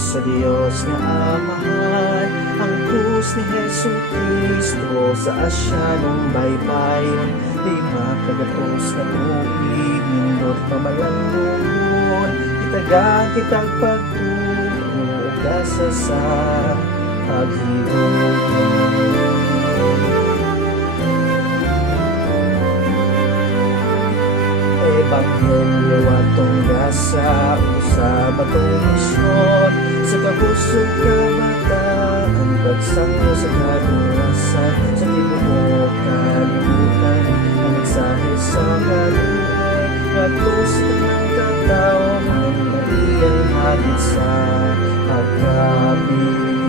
sa Dios nga Amahan, ang krus ni Hesu Kristo sa asya ng baybayon, di makagatos na tuig, nindot pamalandungon, itagang kitang pagturo, gasa sa paghigong. Ebanghelyo atong gasa sa batong misyon, sa kabusog kamataan, pagsangyo sa kaluwasan, sa tibuok kalibutan, ang mensahe sa kaluoy, atos ng katao, ang iyang hatid sa pagkapit.